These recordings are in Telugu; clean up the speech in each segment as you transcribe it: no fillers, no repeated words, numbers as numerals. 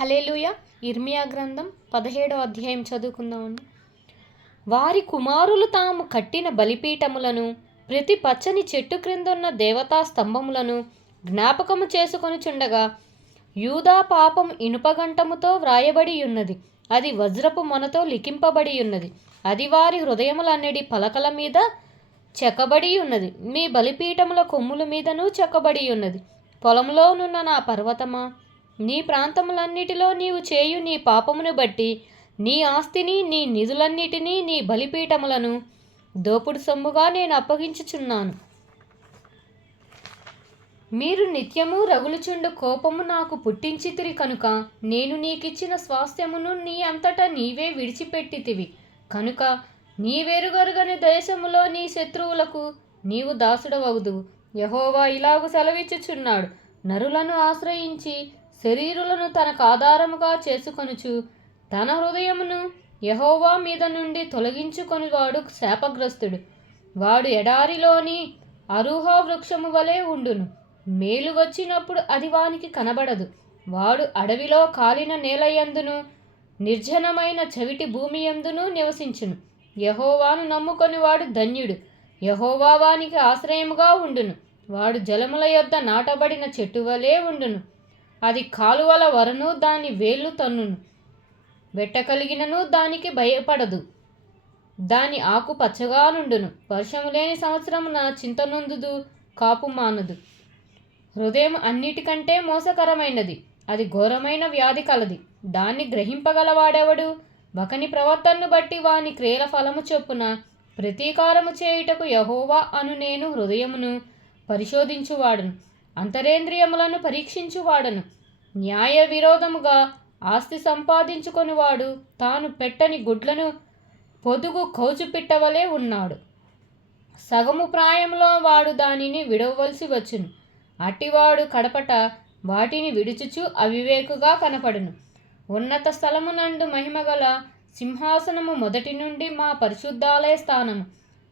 హల్లెలూయా. ఇర్మియా గ్రంథం 17వ అధ్యాయం చదువుకుందామండి. వారి కుమారులు తాము కట్టిన బలిపీఠములను, ప్రతి పచ్చని చెట్టు క్రిందున్న దేవతా స్తంభములను జ్ఞాపకము చేసుకొనుచుండగా, యూదా పాపం ఇనుపగంటముతో వ్రాయబడి ఉన్నది, అది వజ్రపు మొనతో లిఖింపబడి ఉన్నది, అది వారి హృదయములన్నిటి పలకల మీద చెక్కబడి ఉన్నది, మీ బలిపీఠముల కొమ్ముల మీదను చెక్కబడి ఉన్నది. పొలంలోనున్న నా పర్వతమా, నీ ప్రాంతములన్నిటిలో నీవు చేయు నీ పాపమును బట్టి నీ ఆస్తిని, నీ నిధులన్నిటినీ, నీ బలిపీఠములను దోపుడు సొమ్ముగా నేను అప్పగించుచున్నాను. మీరు నిత్యము రగులుచుండు కోపము నాకు పుట్టించితిరి కనుక నేను నీకిచ్చిన స్వాస్థ్యమును నీ అంతటా నీవే విడిచిపెట్టితివి కనుక నీవెరుగరుగని దేశములో నీ శత్రువులకు నీవు దాసుడవగుదువు. యెహోవా ఇలాగు సెలవిచ్చుచున్నాడు, నరులను ఆశ్రయించి శరీరులను తనకు ఆధారముగా చేసుకొనుచు తన హృదయమును యెహోవా మీద నుండి తొలగించుకొనివాడు శాపగ్రస్తుడు. వాడు ఎడారిలోని అరూహా వృక్షము వలె ఉండును, మేలు వచ్చినప్పుడు అది వానికి కనబడదు. వాడు అడవిలో కాలిన నేలయందును నిర్జనమైన చవిటి భూమి యందును నివసించును. యెహోవాను నమ్ముకొని వాడు ధన్యుడు, యెహోవా వానికి ఆశ్రయముగా ఉండును. వాడు జలముల యొద్ద నాటబడిన చెట్టు వలె ఉండును, అది కాలువల వరను దాని వేళ్ళు తన్నును, వెట్టకలిగినను దానికి భయపడదు, దాని ఆకు పచ్చగా నుండును. వర్షము లేని సంవత్సరమున చింతనొందుదు, కాపు మానదు. హృదయం అన్నిటికంటే మోసకరమైనది, అది ఘోరమైన వ్యాధి కలది, దాన్ని గ్రహింపగలవాడెవడు? ఒకని ప్రవర్తనను బట్టి వాని క్రియల ఫలము చొప్పున ప్రతీకారము చేయుటకు యెహోవా అను నేను హృదయమును పరిశోధించువాడను, అంతరేంద్రియములను పరీక్షించువాడను. న్యాయ విరోధముగా ఆస్తి సంపాదించుకొనివాడు తాను పెట్టని గుడ్లను పొదుగు కౌచుపిట్టవలే ఉన్నాడు. సగము ప్రాయంలో వాడు దానిని విడవలసి వచ్చును, అట్టివాడు కడపట వాటిని విడుచుచు అవివేకుగా కనపడును. ఉన్నత స్థలమునందు మహిమగల సింహాసనము మొదటి నుండి మా పరిశుద్ధాలయ స్థానము.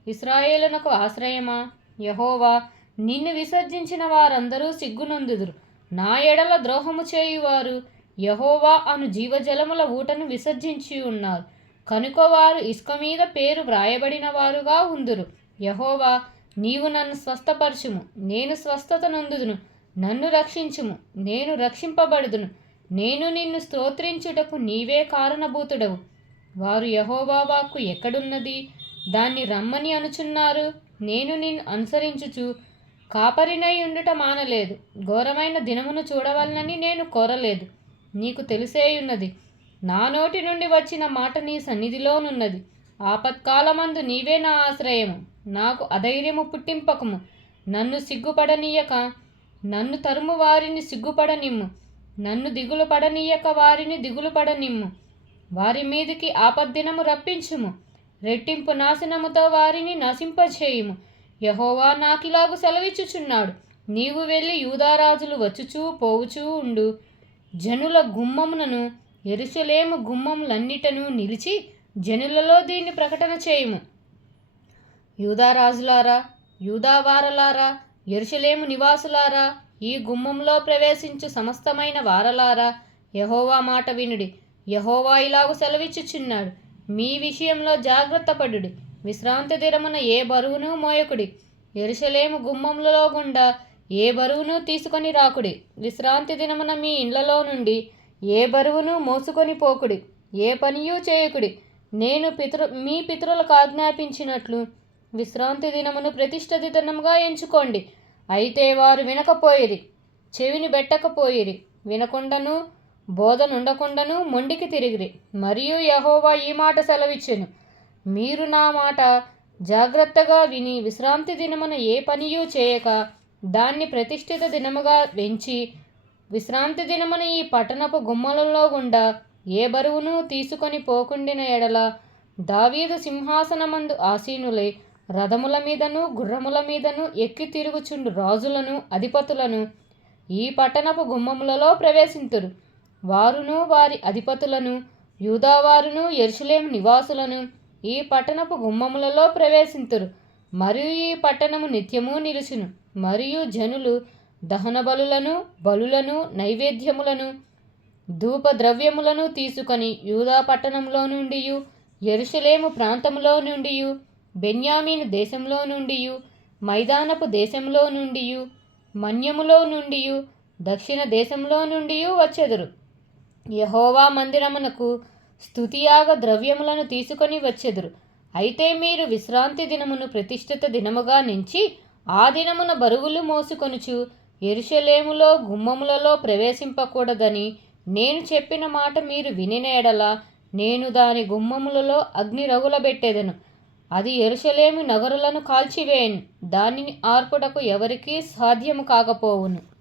ఇశ్రాయేలునకు ఆశ్రయమా, యెహోవా నిన్ను విసర్జించిన వారందరూ సిగ్గునొందుదురు. నా ఎడల ద్రోహము చేయువారు యెహోవా అను జీవజలముల ఊటను విసర్జించి ఉన్నారు కనుక వారు ఇసుక మీద పేరు వ్రాయబడిన వారుగా ఉందురు. యెహోవా నీవు నన్ను స్వస్థపరచుము, నేను స్వస్థత నొందుదును. నన్ను రక్షించుము, నేను రక్షింపబడుదును. నేను నిన్ను స్తోత్రించుటకు నీవే కారణభూతుడవు. వారు యెహోవా వాక్కు ఎక్కడున్నది, దాన్ని రమ్మని అనుచున్నారు. నేను నిన్ను అనుసరించుచు కాపరినై ఉండుట మానలేదు, ఘోరమైన దినమును చూడవలనని నేను కోరలేదు. నీకు తెలిసేయున్నది, నా నోటి నుండి వచ్చిన మాట నీ సన్నిధిలోనున్నది. ఆపత్కాలమందు నీవే నా ఆశ్రయము, నాకు అధైర్యము పుట్టింపకము. నన్ను సిగ్గుపడనీయక నన్ను తరుము వారిని సిగ్గుపడనిమ్ము, నన్ను దిగులు పడనీయక వారిని దిగులు పడనిమ్ము. వారి మీదికి ఆపద్దినము రప్పించుము, రెట్టింపు నాశనముతో వారిని నశింపచేయుము. యెహోవా నాకిలాగు సెలవిచ్చుచున్నాడు, నీవు వెళ్ళి యూదారాజులు వచ్చుచూ పోవుచూ ఉండు జనుల గుమ్మమునను యెరూషలేము గుమ్మములన్నిటను నిలిచి జనులలో దీన్ని ప్రకటన చేయుము. యూదారాజులారా, యూదావారలారా, యెరూషలేము నివాసులారా, ఈ గుమ్మంలో ప్రవేశించు సమస్తమైన వారలారా, యెహోవా మాట వినుడి. యెహోవా ఇలాగు సెలవిచ్చుచున్నాడు, మీ విషయంలో జాగ్రత్త పడుడి. విశ్రాంతి దినమున ఏ బరువును మోయకుడి, యెరూషలేము గుమ్మములలో గుండా ఏ బరువును తీసుకొని రాకుడి. విశ్రాంతి దినమున మీ ఇండ్లలో నుండి ఏ బరువును మోసుకొని పోకుడి, ఏ పనియూ చేయకుడి. నేను మీ పితరులకు ఆజ్ఞాపించినట్లు విశ్రాంతి దినమును ప్రతిష్ఠిత దినముగా ఎంచుకోండి. అయితే వారు వినకపోయిరి, చెవిని పెట్టకపోయిరి, వినకుండాను బోధనుండకుండాను మొండికి తిరిగిరి. మరియు యెహోవా ఈ మాట సెలవిచ్చెను, మీరు నా మాట జాగ్రత్తగా విని విశ్రాంతి దినమున ఏ పనియూ చేయక దాన్ని ప్రతిష్ఠిత దినముగా ఎంచి విశ్రాంతి దినమున ఈ పట్టణపు గుమ్మలలో గుండా ఏ బరువును తీసుకొని పోకుండిన ఎడల, దావీదు సింహాసనమందు ఆసీనులై రథముల మీదను గుర్రముల మీదను ఎక్కి తిరుగుచుండు రాజులను అధిపతులను ఈ పట్టణపు గుమ్మములలో ప్రవేశింతురు. వారును వారి అధిపతులను యూదావారును యెరూషలేము నివాసులను ఈ పట్టణపు గుమ్మములలో ప్రవేశింతురు. మరియు ఈ పట్టణము నిత్యము నిలుచును. మరియు జనులు దహన బలులను, బలులను, నైవేద్యములను ధూప ద్రవ్యములను తీసుకొని యూదా పట్టణంలో నుండి, యెరూషలేము ప్రాంతంలో నుండి, బెన్యామీను దేశంలో నుండి, మైదానపు దేశంలో నుండి, మన్యములో నుండి, దక్షిణ దేశంలో నుండి వచ్చెదరు. యెహోవా మందిరమునకు స్తుతియాగ ద్రవ్యములను తీసుకొని వచ్చెదరు. అయితే మీరు విశ్రాంతి దినమును ప్రతిష్ఠిత దినముగా నించి ఆ దినమున బరువులు మోసుకొనుచు యెరూషలేములో గుమ్మములలో ప్రవేశింపకూడదని నేను చెప్పిన మాట మీరు వినిన ఎడల నేను దాని గుమ్మములలో అగ్ని రగులబెట్టెదను. అది యెరూషలేము నగరులను కాల్చివేయును. దానిని ఆర్పుటకు ఎవరికీ సాధ్యము కాకపోవును.